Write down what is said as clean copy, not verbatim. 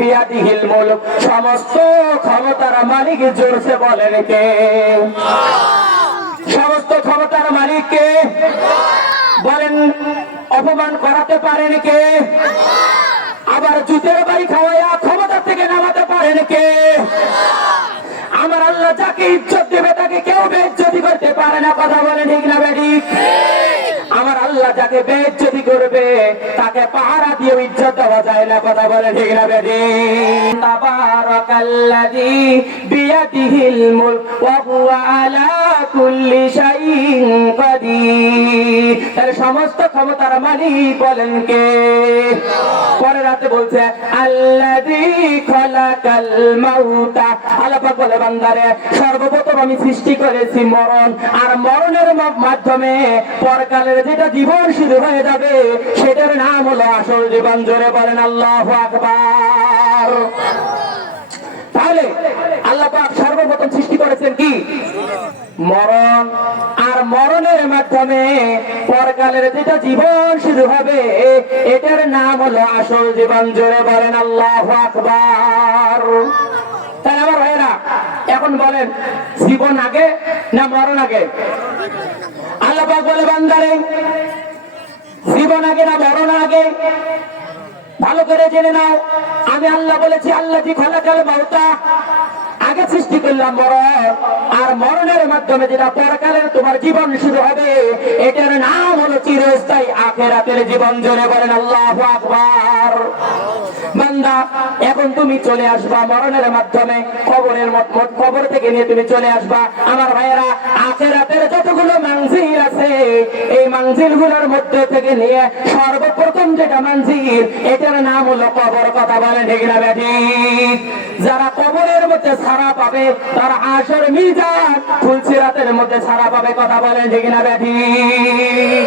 বিয়াদিহিল মুলক, সমস্ত ক্ষমতার মালিক জোরসে বলেন কে? সমস্ত ক্ষমতার মালিক কে? বলেন। অপমান করাতে পারেন কে? আবার জুতের বাড়ি খাওয়াইয়া ক্ষমতা থেকে নামাতে পারেন কে? আমার আল্লাহ যাকে ইজ্জত দেবে তাকে কেউ বেইজ্জতি করতে পারে না। কথা বলেন ঠিক না বেঠিক? আমার আল্লাহ যাকে বেইজ্জতি করবে তাকে পাহারা দিয়ে ইজ্জত দেওয়া যায় না। কথা বলেন ঠিক না বেঠিক? তাবারাকাল্লাযী বিয়াদিহিল মুলক ওয়া হুয়া আলা কুল্লি শাইইন কাদির। তার সমস্ত ক্ষমতার মালিক বলেন কে? পরে রাতে বলছে আল্লাযী খালাকাল মাউতা, আল্লাহ পাক বলে বান্দারে সর্বপ্রথম আমি সৃষ্টি করেছি মরণ, আর মরণের মাধ্যমে পরকালের যেটা জীবন শুরু হয়ে যাবে সেটার নাম হলো আসল জীবন। জোরে বলেন আল্লাহু আকবার। তাহলে আল্লাহ পাক সর্বপ্রথম সৃষ্টি করেছেন কি? মরণ, আর মরণের মাধ্যমে পরকালের যেটা জীবন শুরু হবে এটার নাম হলো আসল জীবন। জোরে বলেন আল্লাহু আকবার। তাই আমার ভাইরা এখন বলেন জীবন আগে না মরণ আগে? আল্লাহ পাক বলে বান্দারে জীবন আগে না মরণ আগে? ভালো করে জেনে নাও, আমি আল্লাহ বলেছি আল্লাযী খালাকাল মাউতা, আগে সৃষ্টি করলাম মরণ, আর মরণের মাধ্যমে যেটা পরকালের তোমার জীবন শুরু হবে এটার নাম হলো চিরস্থায়ী আখিরাতের জীবন। জোরে বলেন আল্লাহু আকবার। বান্দা এখন তুমি চলে আসবা মরণের মাধ্যমে কবর থেকে নিয়ে তুমি চলে আসবা। আমার ভাইয়েরা আখিরাতের যতগুলো মানজিল আছে এই মানজিল গুলোর মধ্যে থেকে নিয়ে সর্বপ্রথম যেটা মানজিল এটার নাম হলো কবর। কথা বলেন ঠিক না বেঠিক? যারা কবরের মধ্যে ছাড়া পাবে তারা হাশর মিজান ফুলসিরাতের মধ্যে ছাড়া পাবে। কথা বলেন ঠিক না বেঠিক?